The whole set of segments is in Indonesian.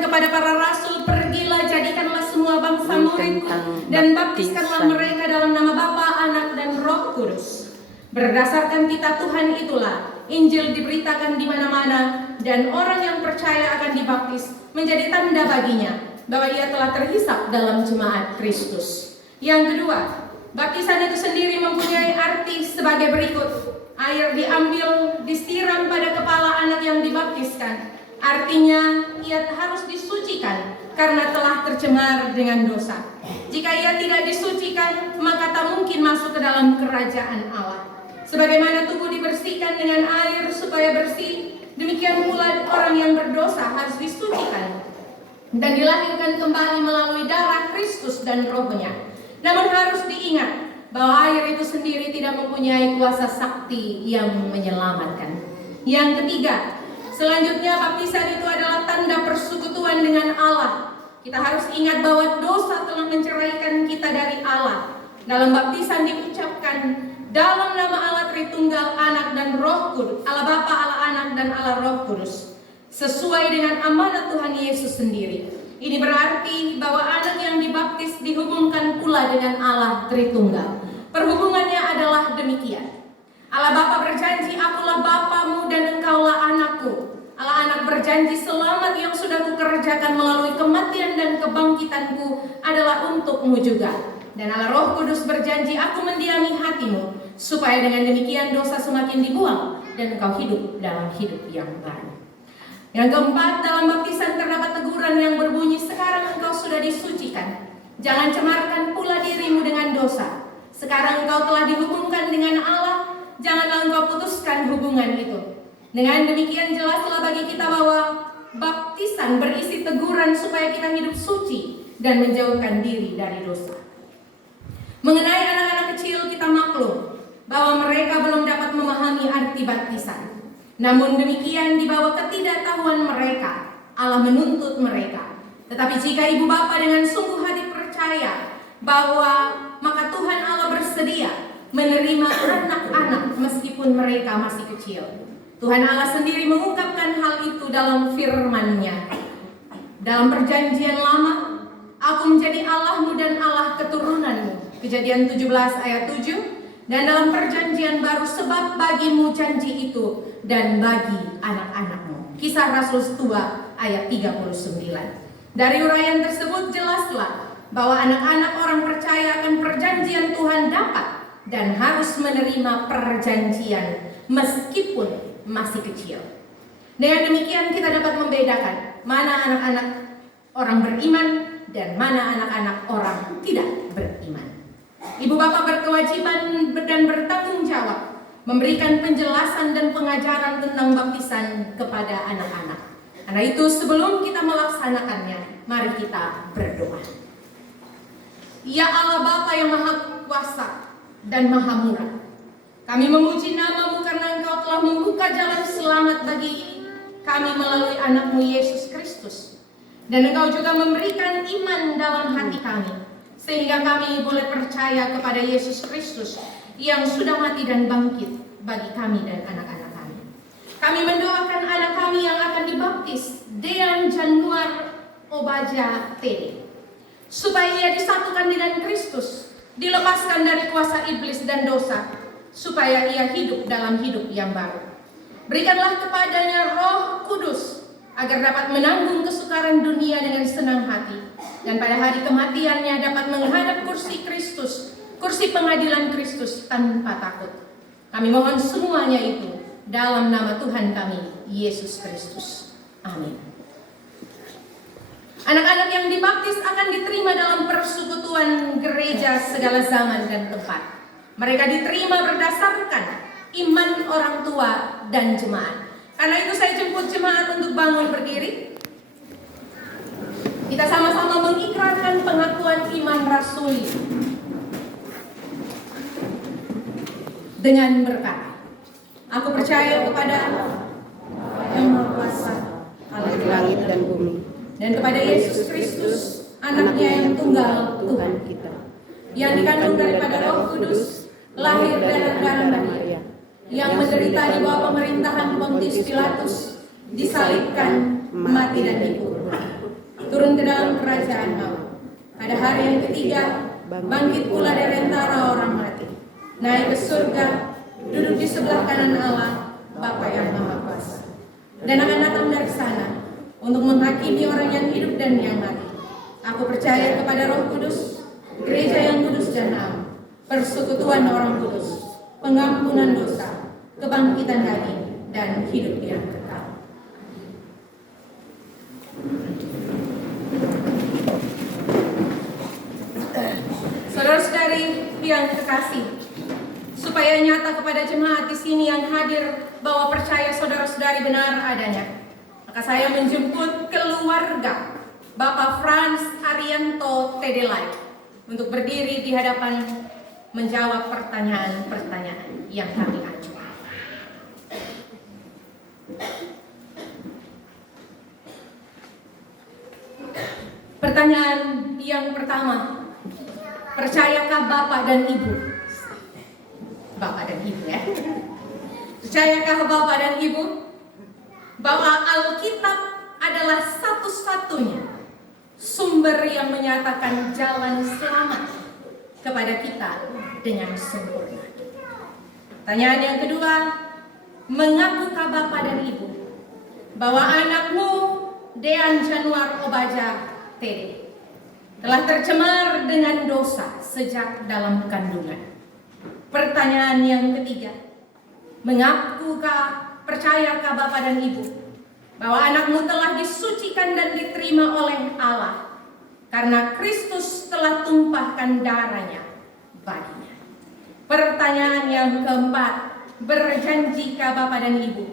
kepada para rasul, pergilah jadikanlah semua bangsa murid dan baptiskanlah mereka dalam nama Bapa, Anak dan Roh Kudus. Berdasarkan kitab Tuhan itulah Injil diberitakan di mana-mana dan orang yang percaya akan dibaptis menjadi tanda baginya bahwa ia telah terhisap dalam jemaat Kristus. Yang kedua, baptisan itu sendiri mempunyai arti sebagai berikut. Air diambil, disiram pada kepala anak yang dibaptiskan. Artinya ia harus disucikan karena telah tercemar dengan dosa. Jika ia tidak disucikan, maka tak mungkin masuk ke dalam kerajaan Allah. Sebagaimana tubuh dibersihkan dengan air supaya bersih, demikian pula orang yang berdosa harus disucikan dan dilahirkan kembali melalui darah Kristus dan Roh-Nya. Namun harus diingat bahwa air itu sendiri tidak mempunyai kuasa sakti yang menyelamatkan. Yang ketiga, selanjutnya baptisan itu adalah tanda persekutuan dengan Allah. Kita harus ingat bahwa dosa telah menceraikan kita dari Allah. Dalam baptisan diucapkan dalam nama Allah Tritunggal, Anak dan Roh Kudus, Allah Bapa, Allah Anak dan Allah Roh Kudus, sesuai dengan amanat Tuhan Yesus sendiri. Ini berarti bahwa anak yang dibaptis dihubungkan pula dengan Allah Tritunggal. Perhubungannya adalah demikian. Allah Bapa berjanji, akulah Bapamu dan engkaulah anakku. Allah Anak berjanji, selamat yang sudah kukerjakan melalui kematian dan kebangkitanku adalah untukmu juga. Dan Allah Roh Kudus berjanji, aku mendiami hatimu, supaya dengan demikian dosa semakin dibuang dan engkau hidup dalam hidup yang baru. Yang keempat, dalam baptisan terdapat teguran yang berbunyi, sekarang engkau sudah disucikan. Jangan cemarkan pula dirimu dengan dosa. Sekarang engkau telah dihubungkan dengan Allah, janganlah engkau putuskan hubungan itu. Dengan demikian jelaslah bagi kita bahwa baptisan berisi teguran supaya kita hidup suci dan menjauhkan diri dari dosa. Mengenai anak-anak kecil, kita maklum bahwa mereka belum dapat memahami arti baptisan. Namun demikian di bawah ketidaktahuan mereka, Allah menuntut mereka. Tetapi jika ibu bapa dengan sungguh hati percaya bahwa maka Tuhan Allah bersedia menerima anak-anak meskipun mereka masih kecil. Tuhan Allah sendiri mengungkapkan hal itu dalam firman-Nya. Dalam perjanjian lama, aku menjadi Allahmu dan Allah keturunanmu. Kejadian 17 ayat 7. Dan dalam perjanjian baru, sebab bagimu janji itu dan bagi anak-anakmu. Kisah Rasul Tua ayat 39. Dari uraian tersebut jelaslah bahwa anak-anak orang percaya akan perjanjian Tuhan dapat dan harus menerima perjanjian meskipun masih kecil. Dengan demikian kita dapat membedakan mana anak-anak orang beriman dan mana anak-anak orang tidak beriman. Ibu bapak berkewajiban dan bertanggung jawab memberikan penjelasan dan pengajaran tentang baptisan kepada anak-anak. Karena itu sebelum kita melaksanakannya, mari kita berdoa. Ya Allah Bapa yang Maha Kuasa dan Maha Murah, kami memuji nama-Mu karena Engkau telah membuka jalan selamat bagi kami melalui anak-Mu Yesus Kristus. Dan Engkau juga memberikan iman dalam hati kami, sehingga kami boleh percaya kepada Yesus Kristus yang sudah mati dan bangkit bagi kami dan anak-anak kami. Kami mendoakan anak kami yang akan dibaptis, Dean Januar Obaja Tede, supaya ia disatukan dengan Kristus, dilepaskan dari kuasa iblis dan dosa, supaya ia hidup dalam hidup yang baru. Berikanlah kepadanya Roh Kudus, agar dapat menanggung kesukaran dunia dengan senang hati, dan pada hari kematiannya dapat menghadap kursi Kristus, kursi pengadilan Kristus tanpa takut. Kami mohon semuanya itu dalam nama Tuhan kami, Yesus Kristus. Amin. Anak-anak yang dibaptis akan diterima dalam persekutuan gereja segala zaman dan tempat. Mereka diterima berdasarkan iman orang tua dan jemaat. Karena itu saya jemput jemaat untuk bangun berdiri. Kita sama-sama mengikrarkan pengakuan iman rasuli dengan berkata, aku percaya kepada Allah yang Maha Kuasa, Allah di langit dan bumi, dan kepada Yesus Kristus, anaknya yang tunggal Tuhan kita, yang dikandung daripada Roh Kudus, lahir dari darah Maria, yang menderita di bawah pemerintahan Pontius Pilatus, disalibkan, mati dan dikubur, akan maut. Pada hari yang ketiga, bangkit pula dari antara orang mati, naik ke surga, duduk di sebelah kanan Allah, Bapa yang Maha Kuasa, dan akan datang dari sana untuk menghakimi orang yang hidup dan yang mati. Aku percaya kepada Roh Kudus, gereja yang kudus dan am, persekutuan orang kudus, pengampunan dosa, kebangkitan daging, dan hidup yang kekal. Saudara-saudari yang kekasih, supaya nyata kepada jemaat di sini yang hadir bahwa percaya saudara-saudari benar adanya, maka saya menjemput keluarga Bapak Frans Arianto Tedelai untuk berdiri di hadapan menjawab pertanyaan-pertanyaan yang kami ajukan. Pertanyaan yang pertama, percayakah Bapak dan Ibu? Bapak dan Ibu ya. Percayakah Bapak dan Ibu bahwa Alkitab adalah satu-satunya sumber yang menyatakan jalan selamat kepada kita dengan sempurna? Pertanyaan yang kedua, mengakukah Bapak dan Ibu bahwa anakmu Dean Januar Obaja Tede telah tercemar dengan dosa sejak dalam kandungan? Pertanyaan yang ketiga, percayakah Bapak dan Ibu bahwa anakmu telah disucikan dan diterima oleh Allah karena Kristus telah tumpahkan darahnya baginya? Pertanyaan yang keempat, berjanjikah Bapak dan Ibu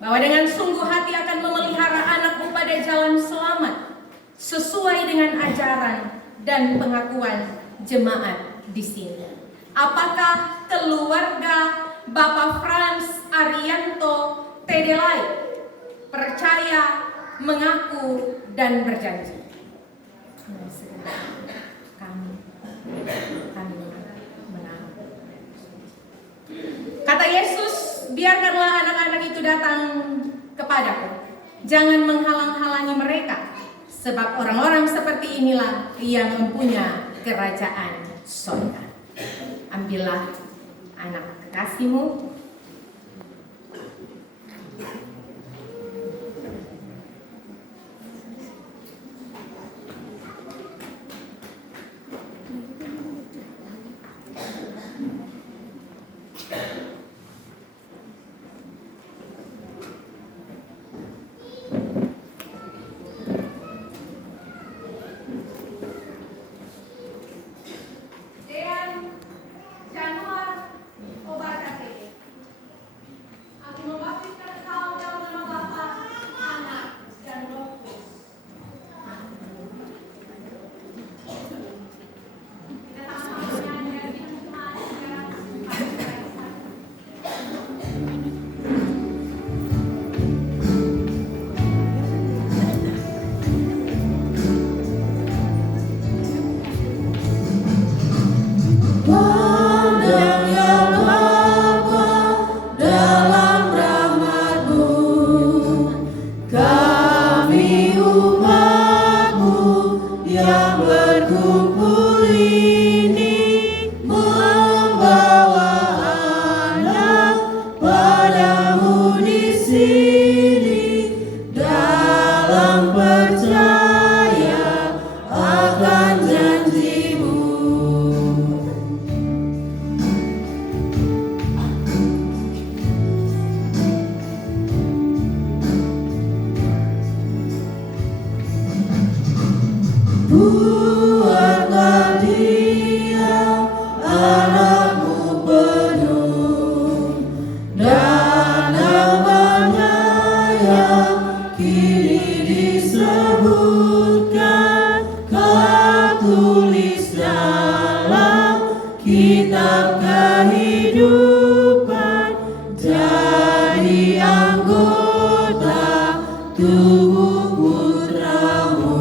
bahwa dengan sungguh hati akan memelihara anakmu pada jalan selamat sesuai dengan ajaran dan pengakuan jemaat di sini? Apakah keluarga Bapak Frans Arianto Tedelai percaya, mengaku, dan berjanji? Kami mengaku. Kata Yesus, biarkanlah anak-anak itu datang kepadaku, jangan menghalang-halangi mereka, sebab orang-orang seperti inilah yang mempunyai kerajaan surga. Ambillah anak kekasihmu, tubuh putramu.